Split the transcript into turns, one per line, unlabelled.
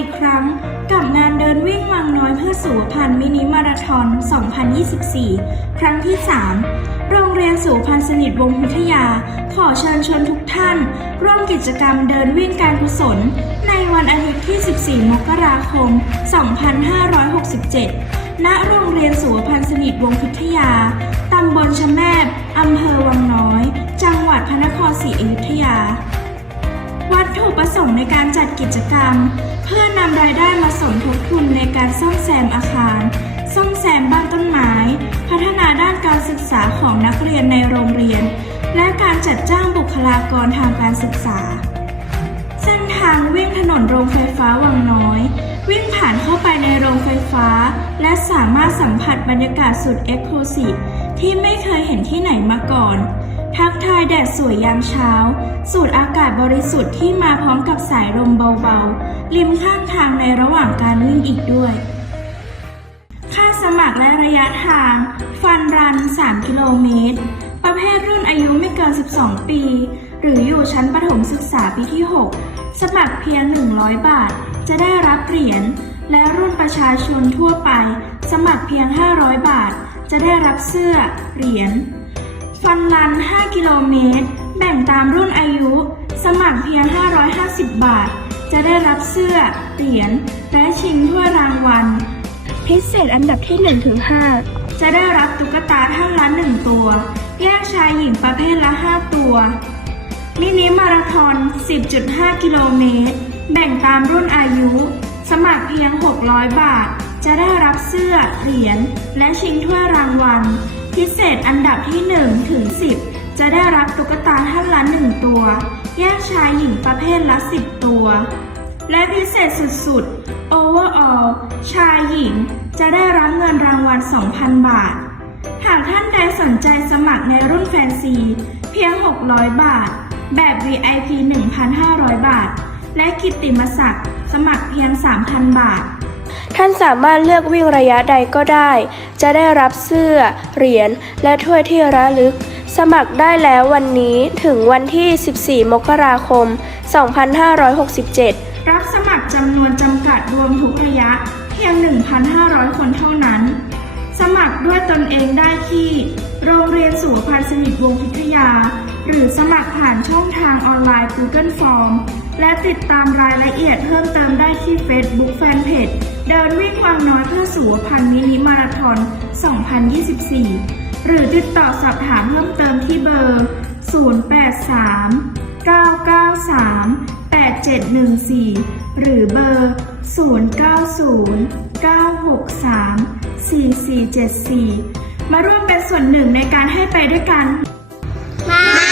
ีกครั้งกับงานเดินวิ่งมังน้อยเพื่อสุวพันธ์มินิมาราธอน 2024 ครั้งที่ 3 โรงเรียนสุพันธ์สนิทวงพุทยา ขอเชิญชวนทุกท่าน ร่วมกิจกรรมเดินวิ่งการกุศล ในวันอาทิตย์ที่ 14 มกราคม 2567 ณ โรงเรียนสุพันธ์สนิทวงพุทยา ตำบลชะแมบอำเภอวังน้อย จังหวัดพระนครศรีอยุธยา วัตถุประสงค์ในการจัดกิจกรรม เพื่อนำรายได้มาสมทบทุนในการซ่อมแซมอาคารซ่อมแซมบ้านต้นไม้ พัฒนาด้านการศึกษาของนักเรียนในโรงเรียน และการจัดจ้างบุคลากรทางการศึกษา เส้นทางวิ่งถนนโรงไฟฟ้าวังน้อย วิ่งผ่านเข้าไปในโรงไฟฟ้า และสามารถสัมผัสบรรยากาศสุดเอ็กซ์คลูซีฟที่ไม่เคยเห็นที่ไหนมาก่อน ทักทายแดดสวยยามเช้า สูดอากาศบริสุทธิ์ที่มาพร้อมกับสายลมเบาๆ ริมข้างทางในระหว่างการวิ่งอีกด้วย ค่าสมัครและระยะทาง ฟันรัน 3 กิโลเมตร ประเภทรุ่นอายุไม่เกิน 12 ปี หรืออยู่ชั้นประถมศึกษาปีที่ 6 สมัครเพียง 100 บาท จะได้รับเหรียญ และรุ่นประชาชนทั่วไป สมัครเพียง 500 บาท จะได้รับเสื้อ เหรียญ ฟันรัน 5 กิโลเมตร แบ่งตามรุ่นอายุ สมัครเพียง 550 บาท จะได้รับเสื้อ เหรียญ และชิงถ้วยรางวัล พิเศษอันดับที่1ถึง5จะได้รับตุ๊กตาท่านละ1ตัว แยกชายหญิงประเภทละ 5 ตัว มินิมาราธอน 10.5 กิโลเมตร แบ่งตามรุ่นอายุ สมัครเพียง 600 บาท จะได้รับเสื้อ เหรียญ และชิงถ้วยรางวัล พิเศษอันดับที่ 1 ถึง 10 จะได้รับตุ๊กตาท่านละ1ตัว แยกชายหญิงประเภทละ 10 ตัว และพิเศษสุดๆ Overall ชายหญิงจะได้รับเงินรางวัล 2,000 บาท หากท่านใดสนใจสมัครในรุ่นแฟนซี เพียง 600 บาท แบบ VIP 1,500 บาท และกิตติมศักดิ์สมัครเพียง 3,000 บาท
ท่านสามารถเลือกวิ่งระยะใดก็ได้ จะได้รับเสื้อ เหรียญ และถ้วยที่ระลึก สมัครได้แล้ววันนี้ถึงวันที่ 14 มกราคม 2567
รับสมัครจำนวนจำกัดรวมทุกระยะเพียง 1,500 คนเท่านั้น สมัครด้วยตนเองได้ที่ โรงเรียนสุวพันธ์สนิทวงศ์วิทยา หรือสมัครผ่านช่องทางออนไลน์ Google Form และติดตามรายละเอียดเพิ่มเติมได้ที่ Facebook Fanpage เดินวิ่งวังน้อยเพื่อสุวพันธ์มินิมาราธอน 2024 หรือติดต่อสอบถามเพิ่มเติมที่เบอร์ 083 993 8714 หรือเบอร์ 090 963 4474 มาร่วมเป็นส่วนหนึ่งในการให้ไปด้วยกัน
มา